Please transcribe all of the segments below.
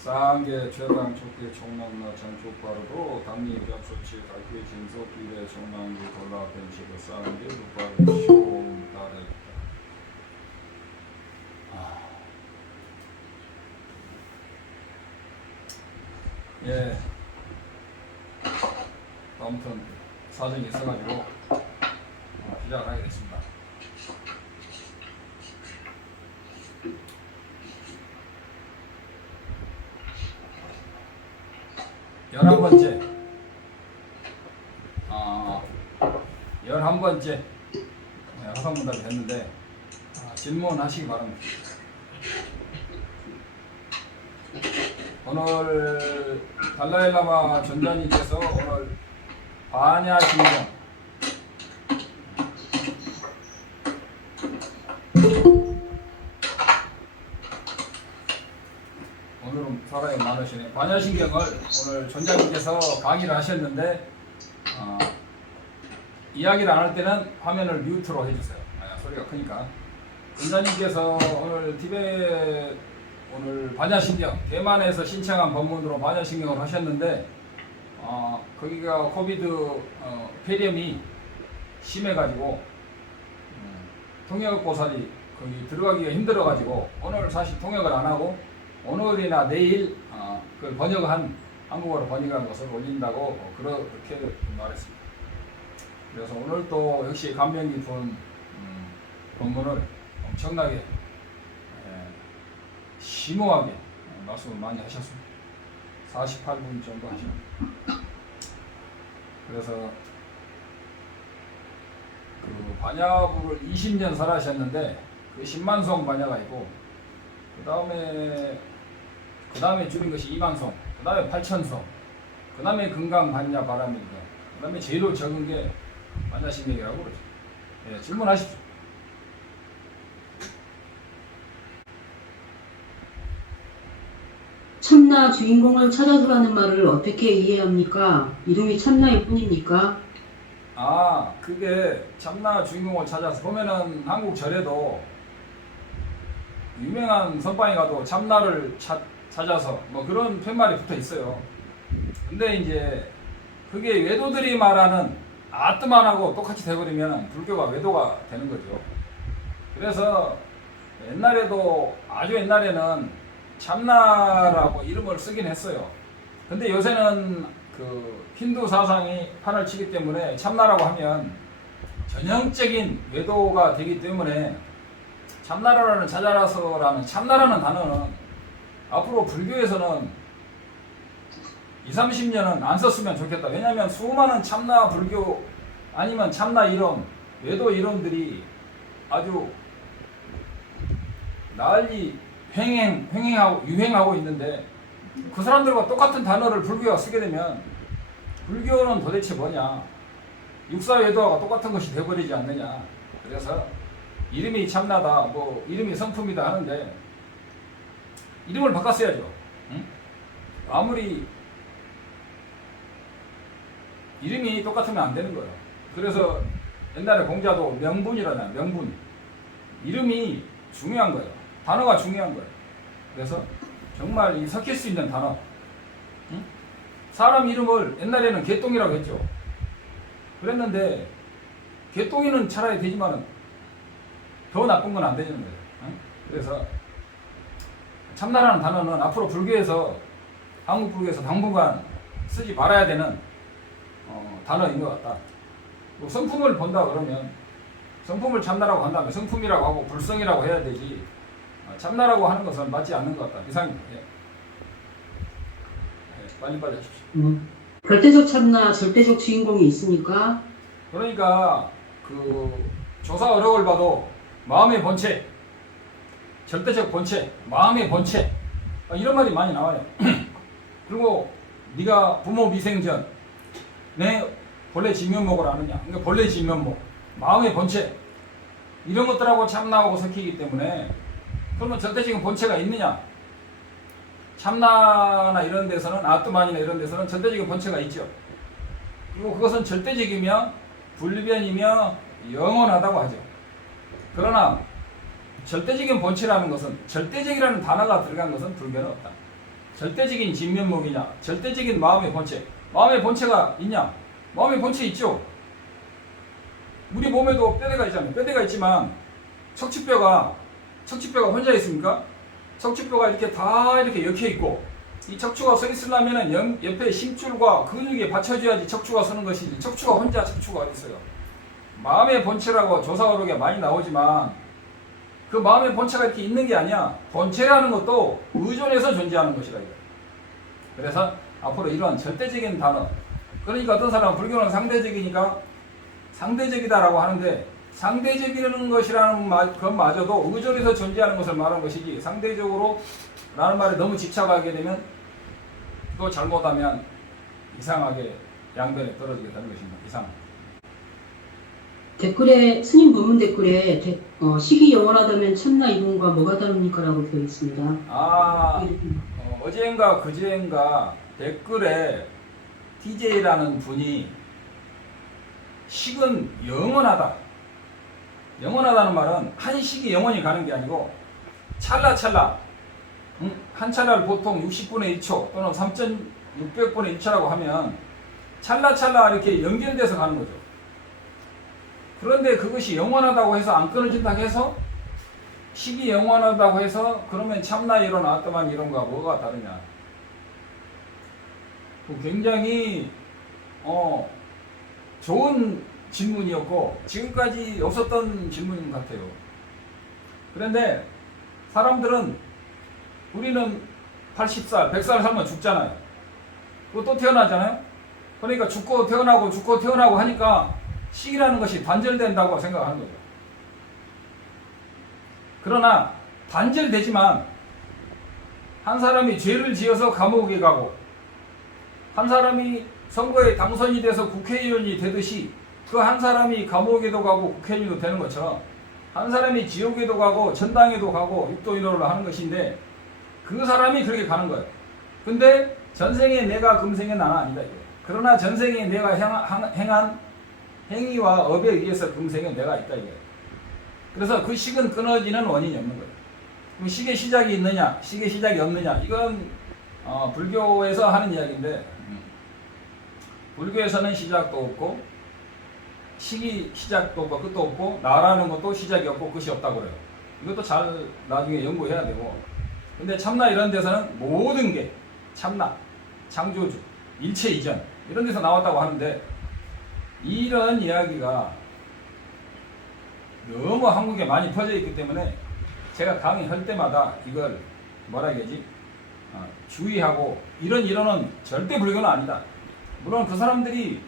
쌍계 최강 촉계 총남나 장촉바르도 당리 잡소치 갈구의 진소 비례 총남기 골라 벤시고 쌍계 루바르 쇼 따르 예 아무튼 사정이 있어가지고 시작을 하게 됐습니다. 11번째 11번째 화상문답이 됐는데 질문하시기 바랍니다. 오늘 달라일라마 전자님께서 오늘 반야신경 오늘은 사람이 많으시네. 반야신경을 오늘 전자님께서 강의를 하셨는데 이야기를 안 할 때는 화면을 뮤트로 해주세요. 소리가 크니까. 전자님께서 오늘 티베트 오늘 반야신경 대만에서 신청한 법문으로 반야신경을 하셨는데 거기가 코비드 폐렴이 심해가지고 통역 고사리 거기 들어가기가 힘들어가지고 오늘 사실 통역을 안 하고 오늘이나 내일 그 번역한 한국어로 번역한 것을 올린다고 그렇게 말했습니다. 그래서 오늘 또 역시 감명 깊은 본문을 엄청나게 심오하게 말씀을 많이 하셨습니다. 48분 정도 하셨습니다. 그래서 그 반야부를 20년 살아셨는데 그 10만송 반야가 있고 그 다음에 줄인 것이 2만송, 그 다음에 8천송, 그 다음에 금강 반야 바람일경, 그 다음에 제일 적은 게 반야신경이라고 그러죠. 예, 질문하십시오. 참나 주인공을 찾아서라는 말을 어떻게 이해합니까? 이름이 참나일 뿐입니까? 그게 참나 주인공을 찾아서 보면은 한국 절에도 유명한 선방에 가도 참나를 찾아서 뭐 그런 팻말이 붙어 있어요. 근데 이제 그게 외도들이 말하는 아트만하고 똑같이 돼버리면 불교가 외도가 되는 거죠. 그래서 옛날에도 아주 옛날에는 참나라고 이름을 쓰긴 했어요. 근데 요새는 그 힌두 사상이 판을 치기 때문에 참나라고 하면 전형적인 외도가 되기 때문에 참나라를 찾아라서라는 참나라는 단어는 앞으로 불교에서는 20-30년은 안 썼으면 좋겠다. 왜냐하면 수많은 참나 불교 아니면 참나 이론, 외도 이론들이 아주 난리 횡행하고 유행하고 있는데 그 사람들과 똑같은 단어를 불교가 쓰게 되면 불교는 도대체 뭐냐? 육사외도하고 똑같은 것이 되어버리지 않느냐? 그래서 이름이 참나다, 뭐 이름이 성품이다 하는데 이름을 바꿨어야죠. 응? 아무리 이름이 똑같으면 안 되는 거예요. 그래서 옛날에 공자도 명분이라잖아요. 명분. 이름이 중요한 거예요. 단어가 중요한 거예요. 그래서 정말 이 섞일 수 있는 단어. 응? 사람 이름을 옛날에는 개똥이라고 했죠. 그랬는데 개똥이는 차라리 되지만은 더 나쁜 건 안 되는 거예요. 응? 그래서 참나라는 단어는 앞으로 불교에서 한국 불교에서 당분간 쓰지 말아야 되는 단어인 것 같다. 성품을 본다 그러면 성품을 참나라고 한다면 성품이라고 하고 불성이라고 해야 되지 참나라고 하는 것은 맞지 않는 것 같다. 이상입니다. 예. 빨리빨리 하십시오. 절대적 참나, 절대적 주인공이 있습니까? 그러니까 그 조사 어록을 봐도 마음의 본체, 절대적 본체, 마음의 본체 이런 말이 많이 나와요. 그리고 네가 부모 미생전 내 본래 진면목을 아느냐? 그러니까 본래 진면목, 마음의 본체 이런 것들하고 참나하고 섞이기 때문에 그러면 절대적인 본체가 있느냐? 참나나 이런 데서는 아트만이나 이런 데서는 절대적인 본체가 있죠. 그리고 그것은 절대적이며 불변이며 영원하다고 하죠. 그러나 절대적인 본체라는 것은 절대적이라는 단어가 들어간 것은 불교는 없다. 절대적인 진면목이냐, 절대적인 마음의 본체. 마음의 본체가 있냐? 마음의 본체 있죠. 우리 몸에도 뼈대가 있잖아요. 뼈대가 있지만 척추뼈가 혼자 있습니까? 척추뼈가 이렇게 다 이렇게 엮여 있고, 이 척추가 서 있으려면은 옆에 심줄과 근육에 받쳐줘야지 척추가 서는 것이지, 척추가 혼자 척추가 어디 있어요? 마음의 본체라고 조사어록에 많이 나오지만 그 마음의 본체가 이렇게 있는 게 아니야. 본체라는 것도 의존해서 존재하는 것이다 이거. 그래서 앞으로 이러한 절대적인 단어, 그러니까 어떤 사람은 불교는 상대적이니까 상대적이다라고 하는데, 상대적이라는 것이라는 것마저도 의존해서 존재하는 것을 말하는 것이지, 상대적으로 라는 말에 너무 집착하게 되면 또 잘못하면 이상하게 양변에 떨어지게 되는 것입니다. 이상. 댓글에, 스님 본문 댓글에 식이 영원하다면 참나 이공과 뭐가 다릅니까? 라고 되어 있습니다. 어제인가 그제인가 댓글에 TJ라는 분이 식은 영원하다. 영원하다는 말은 한 식이 영원히 가는 게 아니고 찰나찰나, 한 찰나를 보통 60분의 1초 또는 3,600분의 1초라고 하면 찰나찰나 이렇게 연결돼서 가는 거죠. 그런데 그것이 영원하다고 해서 안 끊어진다고 해서, 식이 영원하다고 해서 그러면 참나 이론, 아트만 이론과 뭐가 다르냐. 굉장히 좋은 질문이었고 지금까지 없었던 질문인 것 같아요. 그런데 사람들은 우리는 80살, 100살 살면 죽잖아요. 그리고 또 태어나잖아요. 그러니까 죽고 태어나고 하니까 식이라는 것이 단절된다고 생각하는 거죠. 그러나 단절되지만 한 사람이 죄를 지어서 감옥에 가고, 한 사람이 선거에 당선이 돼서 국회의원이 되듯이 그 한 사람이 감옥에도 가고 국회의원도 되는 것처럼 한 사람이 지옥에도 가고 전당에도 가고 육도인로를 하는 것인데, 그 사람이 그렇게 가는 거예요. 근데 전생에 내가 금생에 나는 아니다 이거예요. 그러나 전생에 내가 행한 행위와 업에 의해서 금생에 내가 있다 이거예요. 그래서 그 식은 끊어지는 원인이 없는 거예요. 그럼 식의 시작이 있느냐, 식의 시작이 없느냐, 이건 불교에서 하는 이야기인데, 불교에서는 시작도 없고 식이 시작도 없고 끝도 없고 나라는 것도 시작이 없고 끝이 없다고 그래요. 이것도 잘 나중에 연구해야 되고, 근데 참나 이런 데서는 모든 게 참나, 창조주, 일체 이전 이런 데서 나왔다고 하는데, 이런 이야기가 너무 한국에 많이 퍼져 있기 때문에 제가 강의할 때마다 이걸 뭐라 해야지, 주의하고, 이런 이론은 절대 불교는 아니다. 물론 그 사람들이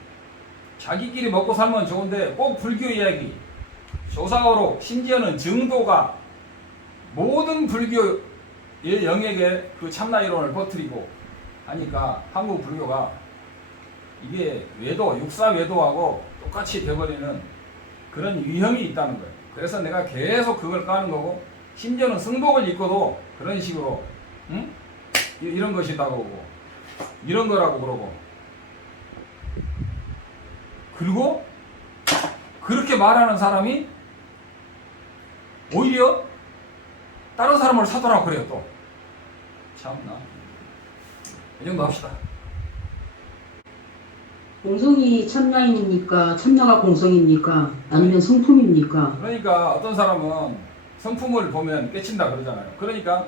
자기끼리 먹고 살면 좋은데 꼭 불교 이야기, 조사어로, 심지어는 증도가 모든 불교의 영역에 그 참나 이론을 퍼뜨리고 하니까 한국 불교가 이게 외도, 육사 외도하고 똑같이 되어버리는 그런 위험이 있다는 거예요. 그래서 내가 계속 그걸 까는 거고, 심지어는 승복을 입고도 그런 식으로 이런 것이다 그러고 이런 거라고 그러고, 그리고 그렇게 말하는 사람이 오히려 다른 사람을 사더라고 그래요. 또 참나. 이 정도 합시다. 공성이 참나인입니까? 참나가 공성입니까? 아니면 성품입니까? 그러니까 어떤 사람은 성품을 보면 깨친다 그러잖아요. 그러니까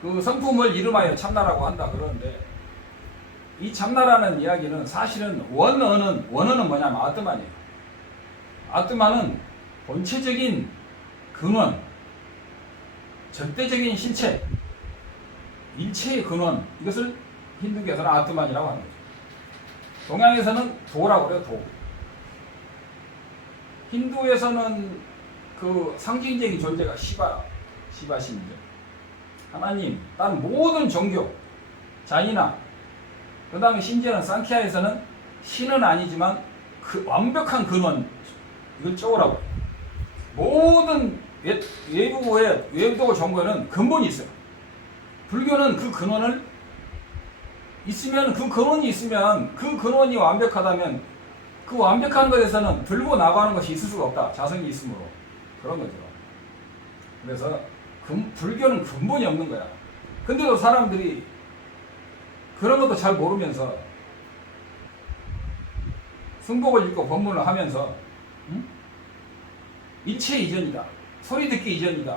그 성품을 이름하여 참나라고 한다 그러는데, 이 참나라는 이야기는 사실은 원어는 뭐냐면 아뜨만이에요. 아뜨만은 본체적인 근원, 절대적인 신체, 일체의 근원, 이것을 힌두교에서는 아뜨만이라고 하는 거죠. 동양에서는 도라고 그래요. 도. 힌두에서는 그 상징적인 존재가 시바신이죠. 하나님, 다른 모든 종교, 자이나, 그 다음에 심지어는 상키아에서는 신은 아니지만 그 완벽한 근원, 이걸 쪼으라고 해요. 모든 외부 종교는 근본이 있어요. 불교는 그 근원을 있으면, 그 근원이 있으면, 그 근원이 완벽하다면 그 완벽한 것에서는 들고 나가는 것이 있을 수가 없다. 자성이 있으므로. 그런 거죠. 그래서 불교는 근본이 없는 거야. 근데도 사람들이 그런 것도 잘 모르면서 승복을 읽고 법문을 하면서 일체 이전이다, 소리 듣기 이전이다,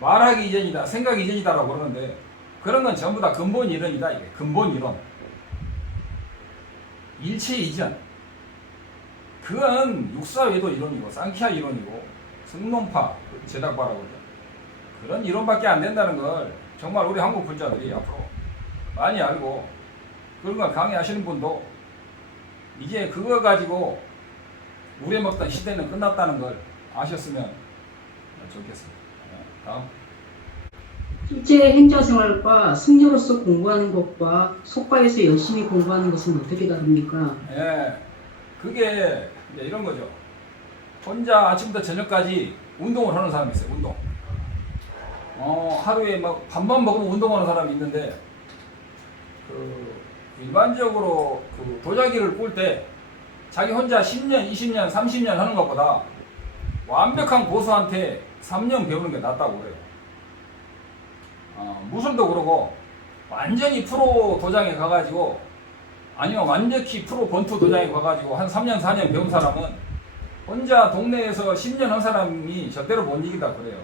말하기 이전이다, 생각 이전이다라고 그러는데 그런 건 전부 다 근본 이론이다. 이게 근본 이론. 일체 이전. 그건 육사외도 이론이고 쌍키아 이론이고 승론파 제닥파라고 그러죠. 그런 이론밖에 안 된다는 걸 정말 우리 한국 불자들이 앞으로 많이 알고 그런 걸 강의하시는 분도 이제 그거 가지고 우려먹던 시대는 끝났다는 걸 아셨으면 좋겠습니다. 다음. 실제 행자 생활과 승려로서 공부하는 것과 속과에서 열심히 공부하는 것은 어떻게 다릅니까? 예, 그게 이제 이런 거죠. 혼자 아침부터 저녁까지 운동을 하는 사람이 있어요. 운동. 하루에 막 밥만 먹으면 운동하는 사람이 있는데 일반적으로 도자기를 꿀 때 자기 혼자 10년, 20년, 30년 하는 것보다 완벽한 고수한테 3년 배우는 게 낫다고 그래요. 무술도 그러고 완전히 프로 도장에 가가지고 아니면 완전히 프로 권투 도장에 가가지고 한 3년, 4년 배운 사람은 혼자 동네에서 10년 한 사람이 절대로 못 이긴다 그래요.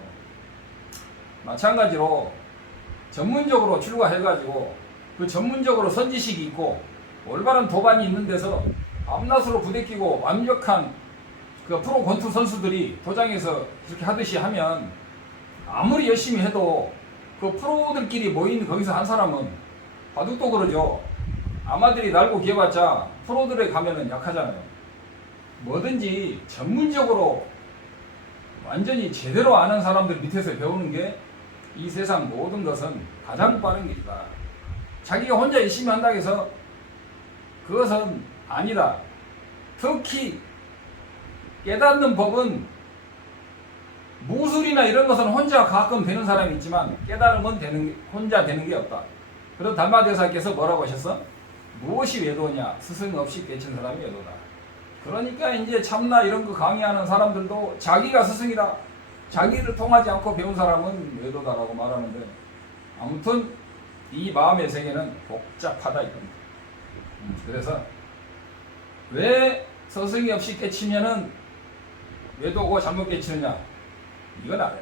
마찬가지로 전문적으로 출가해가지고 그 전문적으로 선지식이 있고 올바른 도반이 있는 데서 밤낮으로 부대끼고 완벽한 그 프로 권투 선수들이 도장에서 이렇게 하듯이 하면 아무리 열심히 해도 그 프로들끼리 모인 거기서 한 사람은 바둑도 그러죠. 아마들이 날고 기어봤자 프로들에 가면은 약하잖아요. 뭐든지 전문적으로 완전히 제대로 아는 사람들 밑에서 배우는 게 이 세상 모든 것은 가장 빠른 길이다. 자기가 혼자 열심히 한다고 해서 그것은 아니다. 특히 깨닫는 법은 무술이나 이런 것은 혼자 가끔 되는 사람이 있지만 깨달음은 혼자 되는 게 없다. 그래서 달마대사께서 뭐라고 하셨어? 무엇이 외도냐? 스승 없이 깨친 사람이 외도다. 그러니까 이제 참나 이런 거 강의하는 사람들도 자기가 스승이다. 자기를 통하지 않고 배운 사람은 외도다라고 말하는데 아무튼 이 마음의 세계는 복잡하다 이겁니다. 그래서 왜 스승이 없이 깨치면은 외도고 잘못 깨치느냐? 이건 알아요.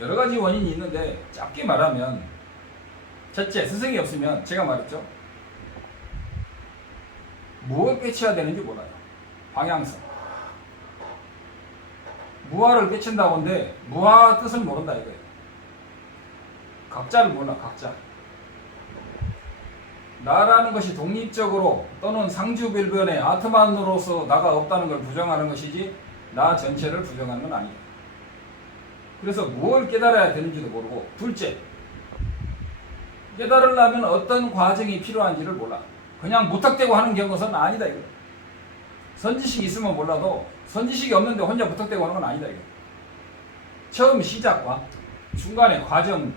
여러 가지 원인이 있는데 짧게 말하면 첫째, 스승이 없으면 제가 말했죠. 무엇을 깨쳐야 되는지 몰라요. 방향성. 무아를 깨친다고 하는데 무아 뜻을 모른다 이거예요. 각자를 몰라. 각자. 나라는 것이 독립적으로 또는 상주별변의 아트만으로서 나가 없다는 걸 부정하는 것이지 나 전체를 부정하는 건 아니에요. 그래서 무엇을 깨달아야 되는지도 모르고 둘째, 깨달으려면 어떤 과정이 필요한지를 몰라. 그냥 무턱대고 하는 경우는 아니다 이거. 선지식이 있으면 몰라도 선지식이 없는데 혼자 무턱대고 하는 건 아니다 이거. 처음 시작과 중간의 과정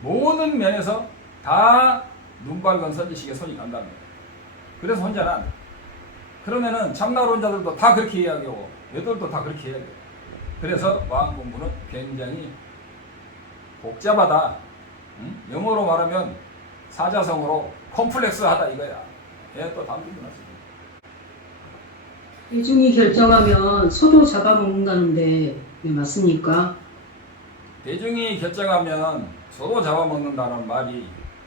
모든 면에서 다 눈발건 선지식에 손이 간다는 거예요. 그래서 혼자는 안 돼. 그러면은 참나론자들도 다 그렇게 이야기하고 외도들도 다 그렇게 이야기해요. 그래서 와한 공부는 굉장히 복잡하다. 영어로 말하면 사자성어로 컴플렉스하다 이거야. 예, 또 다음 질문 하시죠. 대중이 결정하면 소도 잡아먹는다는데 맞습니까? 대중이 결정하면 서로 잡아먹는다는 말이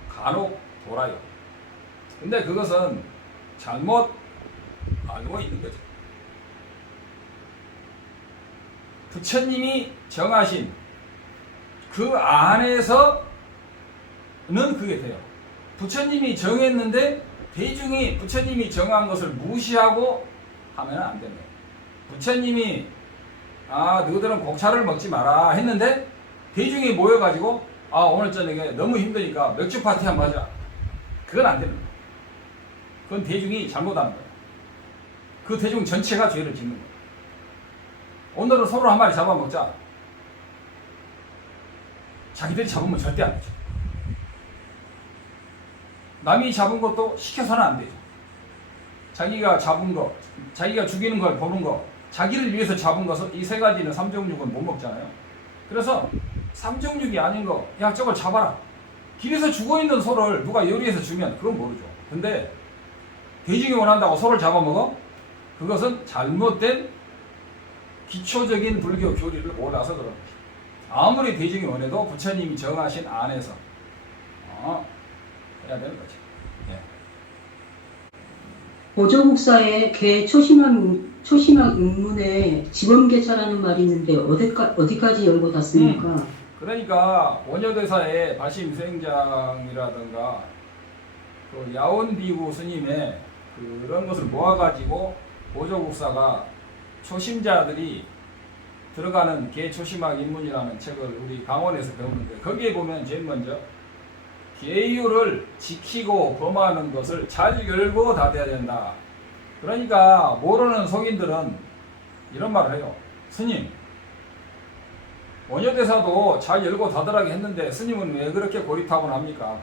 간혹 돌아요. 근데 그것은 잘못 알고 있는 거죠. 부처님이 정하신 그 안에서는 그게 돼요. 부처님이 정했는데 대중이 부처님이 정한 것을 무시하고 하면 안 되는 거예요. 부처님이 너희들은 곡차를 먹지 마라 했는데 대중이 모여가지고 오늘 저녁에 너무 힘드니까 맥주 파티 한번 하자. 그건 안 되는 거예요. 그건 대중이 잘못하는 거예요. 그 대중 전체가 죄를 짓는 거예요. 오늘은 소를 한 마리 잡아먹자. 자기들이 잡으면 절대 안 되죠. 남이 잡은 것도 시켜서는 안 되죠. 자기가 잡은 거, 자기가 죽이는 걸 보는 거, 자기를 위해서 잡은 것은 이 세 가지는 삼종육은 못 먹잖아요. 그래서 삼정육이 아닌 거, 야 저걸 잡아라. 길에서 죽어있는 소를 누가 요리해서 주면 그건 모르죠. 근데 대중이 원한다고 소를 잡아먹어? 그것은 잘못된 기초적인 불교 교리를 몰라서 그런 거지. 아무리 대중이 원해도 부처님이 정하신 안에서 해야 되는 거지. 예. 보조국사에 개 초심학 응문에 지범개차라는 말이 있는데 어디까지 연고 닿습니까? 그러니까 원효대사의 발심수행장이라든가 그 야원비구 스님의 그런 것을 모아가지고 보조국사가 초심자들이 들어가는 개초심학 입문이라는 책을 우리 강원에서 배우는데 거기에 보면 제일 먼저 계율을 지키고 범하는 것을 잘 열고 닫아야 된다. 그러니까 모르는 속인들은 이런 말을 해요. 스님, 원효대사도 잘 열고 닫으라고 했는데 스님은 왜 그렇게 고리타분합니까?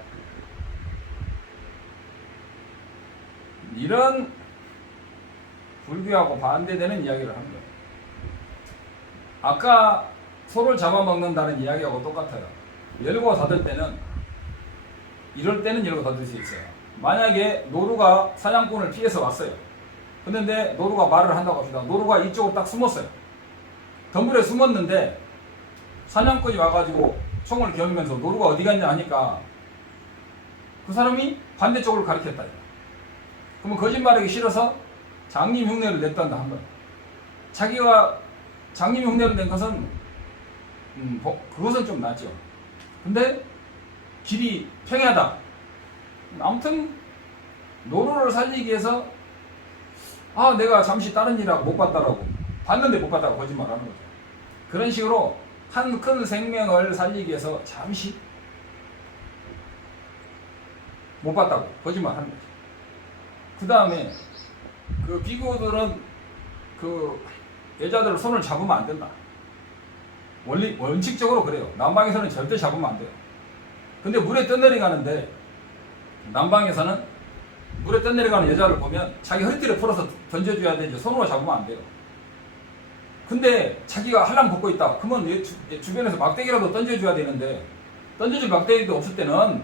이런 불교하고 반대되는 이야기를 합니다. 아까 소를 잡아먹는다는 이야기하고 똑같아요. 열고 닫을 때는 이럴 때는 열고 닫을 수 있어요. 만약에 노루가 사냥꾼을 피해서 왔어요. 그런데 노루가 말을 한다고 합시다. 노루가 이쪽으로 딱 숨었어요. 덤불에 숨었는데 사냥꾼이 와가지고 총을 겨누면서 노루가 어디 갔냐 하니까 그 사람이 반대쪽으로 가리켰다. 그러면 거짓말하기 싫어서 장님 흉내를 냈단다 한 거예요. 자기가 장님 흉내를 낸 것은 그것은 좀 낫죠. 근데 길이 평야다. 아무튼 노루를 살리기 위해서 내가 잠시 다른 일하고 못 봤다라고 봤는데 못 봤다고 거짓말하는 거죠. 그런 식으로 한 큰 생명을 살리기 위해서 잠시 못 봤다고 거짓말하는 거죠. 그 다음에 그 비구들은 그 여자들 손을 잡으면 안 된다. 원칙적으로 그래요. 남방에서는 절대 잡으면 안 돼요. 근데 물에 떠내려가는데 남방에서는 물에 떠내려가는 여자를 보면 자기 허리띠를 풀어서 던져줘야 되지 손으로 잡으면 안 돼요. 근데 자기가 한람 벗고 있다. 그러면 주변에서 막대기라도 던져줘야 되는데 던져줄 막대기도 없을 때는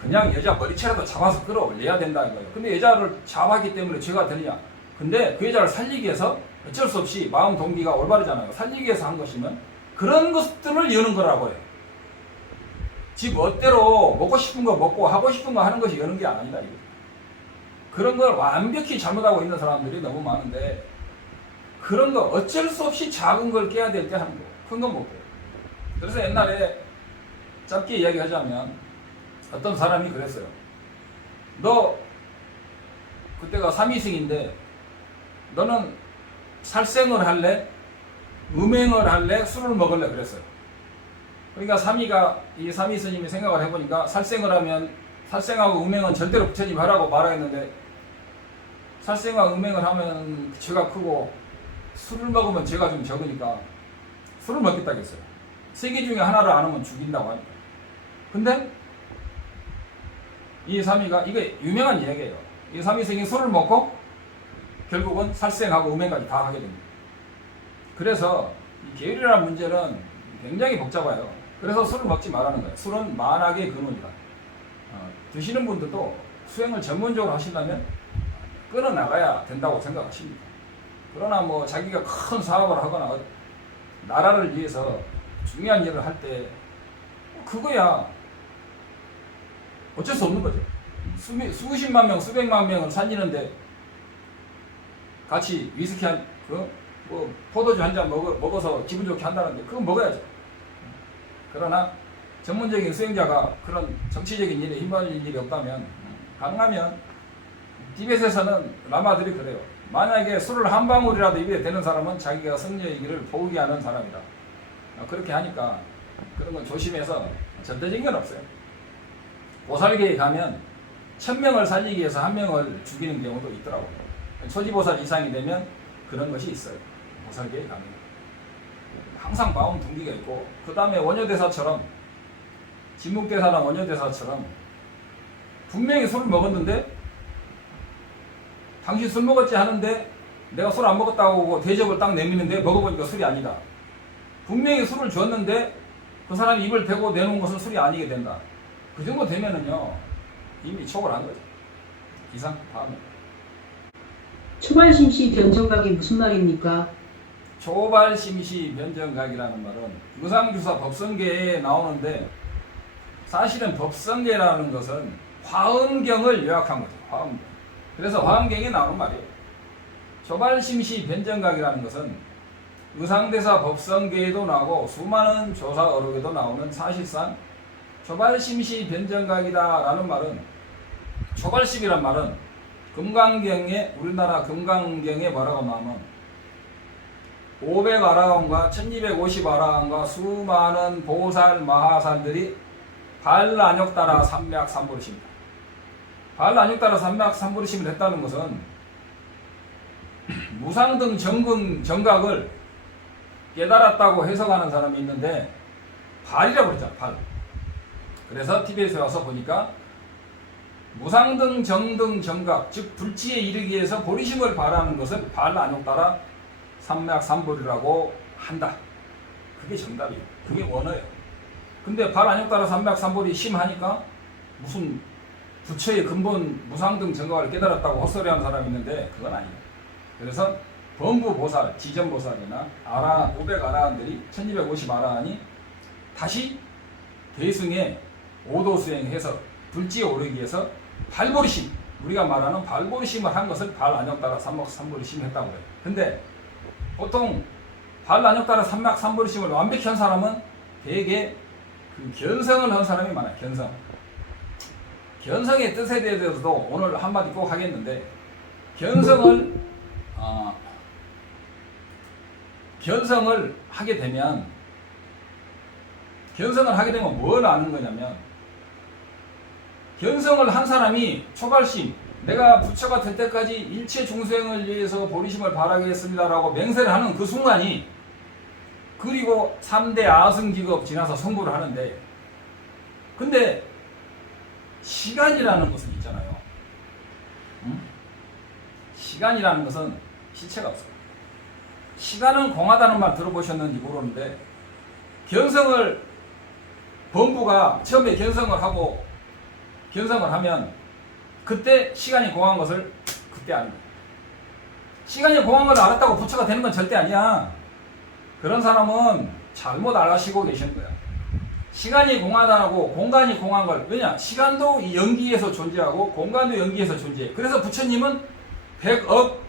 그냥 여자 머리채라도 잡아서 끌어올려야 된다는 거예요. 근데 여자를 잡았기 때문에 죄가 되느냐? 근데 그 여자를 살리기 위해서 어쩔 수 없이 마음 동기가 올바르잖아요. 살리기 위해서 한 것이면 그런 것들을 여는 거라고 해요. 지 멋대로 먹고 싶은 거 먹고 하고 싶은 거 하는 것이 여는 게 아니다. 이거. 그런 걸 완벽히 잘못하고 있는 사람들이 너무 많은데 그런 거 어쩔 수 없이 작은 걸 깨야 될 때 하는 거. 큰 건 못 깨요. 그래서 옛날에 짧게 이야기하자면 어떤 사람이 그랬어요. 너 그때가 삼위승인데 너는 살생을 할래? 음행을 할래? 술을 먹을래? 그랬어요. 그러니까 이 삼위 스님이 생각을 해보니까 살생을 하면 살생하고 음행은 절대로 부처님 하라고 말하겠는데 살생과 음행을 하면 죄가 크고 술을 먹으면 죄가 좀 적으니까 술을 먹겠다고 했어요. 세 개 중에 하나를 안 하면 죽인다고 하니까. 근데 이 삼위가 이게 유명한 이야기예요. 이 삼위승이 술을 먹고 결국은 살생하고 음행까지 다 하게 됩니다. 그래서 이 계율이라는 문제는 굉장히 복잡해요. 그래서 술을 먹지 말라는 거예요. 술은 만악의 근원이다. 드시는 분들도 수행을 전문적으로 하시려면 끊어 나가야 된다고 생각하십니다. 그러나 뭐 자기가 큰 사업을 하거나 나라를 위해서 중요한 일을 할 때 그거야 어쩔 수 없는 거죠. 수십만 명, 수백만 명을 살리는데 같이 위스키 포도주 한 잔 먹어서 기분 좋게 한다는데 그건 먹어야죠. 그러나 전문적인 수행자가 그런 정치적인 일에 힘받을 일이 없다면 가능하면 티벳에서는 라마들이 그래요. 만약에 술을 한 방울이라도 입에 대는 사람은 자기가 승려의 길을 포기하는 사람이다. 그렇게 하니까 그런 건 조심해서 절대적인 건 없어요. 보살계에 가면 1000명을 살리기 위해서 1명을 죽이는 경우도 있더라고요. 초지보살 이상이 되면 그런 것이 있어요. 보살계에 가면. 항상 마음 동기가 있고 그 다음에 원효대사처럼 진묵대사나 원효대사처럼 분명히 술을 먹었는데 당신 술 먹었지 하는데 내가 술 안 먹었다고 대접을 딱 내미는데 먹어보니까 술이 아니다. 분명히 술을 줬는데 그 사람이 입을 대고 내놓은 것은 술이 아니게 된다. 그 정도 되면은요 이미 초월한 거죠. 이상 다음. 초발심시 변정각이 무슨 말입니까? 초발심시 변정각이라는 말은 유상주사 법성계에 나오는데 사실은 법성계라는 것은 화엄경을 요약한 거죠. 화엄경. 그래서 화엄경에 나오는 말이에요. 초발심시 변정각이라는 것은 유상대사 법성계에도 나오고 수많은 조사 어록에도 나오는 사실상 초발심시 변정각이다라는 말은 초발심이란 말은 금강경에 우리나라 금강경에 뭐라고 나오면 500아라한과 1250아라한과 수많은 보살 마하살들이 발안욕따라 삼맥삼보르심이다. 발안욕따라 삼맥삼보르심을 했다는 것은 무상등 정각을 깨달았다고 해석하는 사람이 있는데 발이라고 그랬잖아. 발. 그래서 TV에서 와서 보니까 무상등 정등 정각 즉 불치에 이르기 위해서 보리심을 발하는 것을 발안욕따라 삼맥삼보리라고 한다. 그게 정답이에요. 그게 원어예요. 근데 발안욕따라 삼맥삼보리 심하니까 무슨 부처의 근본 무상등 정각을 깨달았다고 헛소리하는 사람이 있는데 그건 아니에요. 그래서 범부보살, 지전보살이나 아라 500아라한들이 1250아라한이 다시 대승에 오도 수행해서 불지에 오르기 위해서 발보리심, 우리가 말하는 발보리심을 한 것을 발안욕따라 삼맥삼보리심 했다고 해요. 근데 보통 발안욕따라 삼맥삼보리심을 완벽히 한 사람은 대개 그 견성을 한 사람이 많아요. 견성. 견성의 뜻에 대해서도 오늘 한마디 꼭 하겠는데 견성을 하게 되면 뭘 아는 거냐면 견성을 한 사람이 초발심 내가 부처가 될 때까지 일체 중생을 위해서 보리심을 바라겠습니다라고 맹세를 하는 그 순간이 그리고 3대 아승직업 지나서 성불을 하는데 근데 시간이라는 것은 있잖아요. 응? 시간이라는 것은 실체가 없어요. 시간은 공하다는 말 들어보셨는지 모르는데 견성을 범부가 처음에 견성을 하면 그때 시간이 공한 것을 그때 아는 거예요. 시간이 공한 걸 알았다고 부처가 되는 건 절대 아니야. 그런 사람은 잘못 알아시고 계시는 거야. 시간이 공하다고 공간이 공한 걸 왜냐? 시간도 연기에서 존재하고 공간도 연기에서 존재해. 그래서 부처님은 100억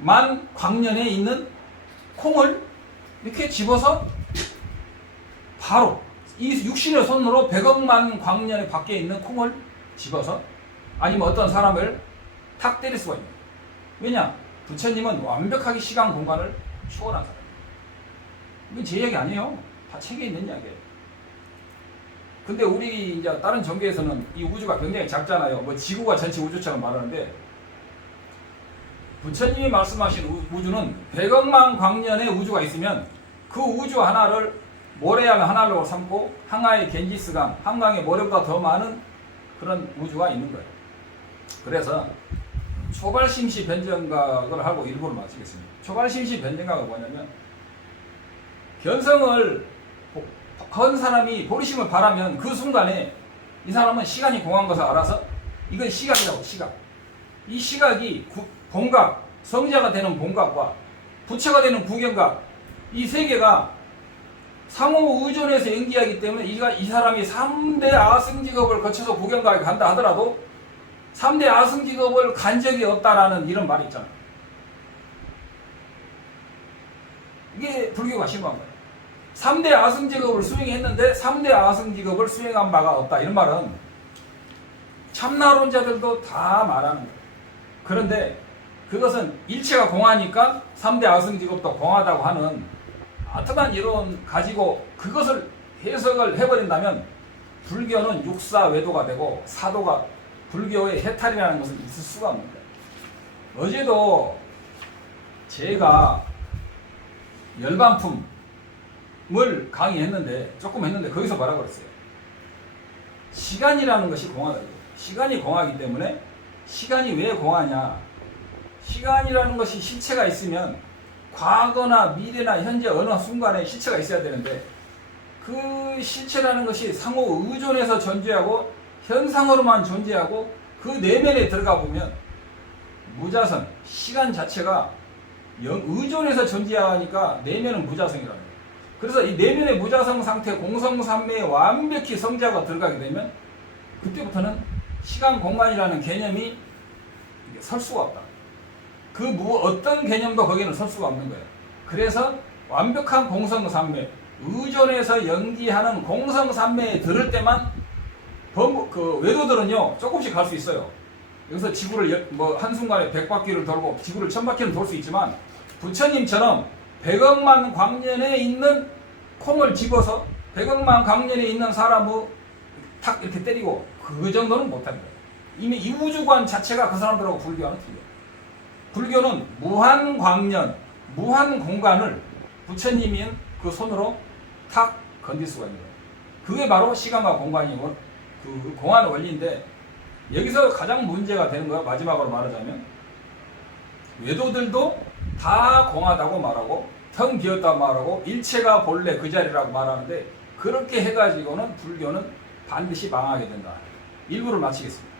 만 광년에 있는 콩을 이렇게 집어서 바로 이 육신의 손으로 100억만 광년에 밖에 있는 콩을 집어서 아니면 어떤 사람을 탁 때릴 수가 있는 거예요. 왜냐? 부처님은 완벽하게 시간 공간을 초월한 사람이에요. 이건 제 얘기 아니에요. 다 책에 있는 이야기예요. 근데 우리 이제 다른 종교에서는 이 우주가 굉장히 작잖아요. 뭐 지구가 전체 우주처럼 말하는데 부처님이 말씀하신 우주는 100억만 광년의 우주가 있으면 그 우주 하나를 모래양 하나로 삼고 항하의 겐지스강, 한강의 모래보다 더 많은 그런 우주가 있는 거예요. 그래서 초발심시 변정각을 하고 일부를 마치겠습니다. 초발심시 변정각은 뭐냐면 견성을 한 사람이 보리심을 바라면 그 순간에 이 사람은 시간이 공한 것을 알아서 이건 시각이라고. 시각. 이 시각이 본각, 성자가 되는 본각과 부처가 되는 구경각 이 세 개가 상호 의존해서 연기하기 때문에 이 사람이 3대 아승직업을 거쳐서 구경각에 간다 하더라도 3대 아승직업을 간 적이 없다라는 이런 말이 있잖아요. 이게 불교가 심한 거예요. 3대 아승직업을 수행했는데 3대 아승직업을 수행한 바가 없다. 이런 말은 참나론자들도 다 말하는 거예요. 그런데 그것은 일체가 공하니까 3대 아승직업도 공하다고 하는 아트만 이론 가지고 그것을 해석을 해버린다면 불교는 육사외도가 되고 사도가 불교의 해탈이라는 것은 있을 수가 없는 거예요. 어제도 제가 열반품을 강의했는데 조금 했는데 거기서 뭐라고 그랬어요? 시간이라는 것이 공하다. 시간이 공하기 때문에 시간이 왜 공하냐? 시간이라는 것이 실체가 있으면 과거나 미래나 현재 어느 순간에 실체가 있어야 되는데 그 실체라는 것이 상호 의존해서 존재하고 현상으로만 존재하고 그 내면에 들어가 보면 무자성, 시간 자체가 의존해서 존재하니까 내면은 무자성이라는 거예요. 그래서 이 내면의 무자성 상태 공성삼매에 완벽히 성자가 들어가게 되면 그때부터는 시간 공간이라는 개념이 설 수가 없다. 그 어떤 개념도 거기는 설 수가 없는 거예요. 그래서 완벽한 공성삼매, 의존해서 연기하는 공성삼매에 들을 때만 그 외도들은요 조금씩 갈 수 있어요. 여기서 지구를 한순간에 100바퀴를 돌고 지구를 1000바퀴를 돌 수 있지만 부처님처럼 100억만 광년에 있는 콩을 집어서 100억만 광년에 있는 사람을 탁 이렇게 때리고 그 정도는 못하는 거예요. 이미 이 우주관 자체가 그 사람들하고 불교와는 틀려요. 불교는 무한 광년, 무한 공간을 부처님인 그 손으로 탁 건질 수가 있는 거예요. 그게 바로 시간과 공간이 그 공한 원리인데 여기서 가장 문제가 되는 거야. 마지막으로 말하자면 외도들도 다 공하다고 말하고 텅 비었다고 말하고 일체가 본래 그 자리라고 말하는데 그렇게 해가지고는 불교는 반드시 망하게 된다. 일부를 마치겠습니다.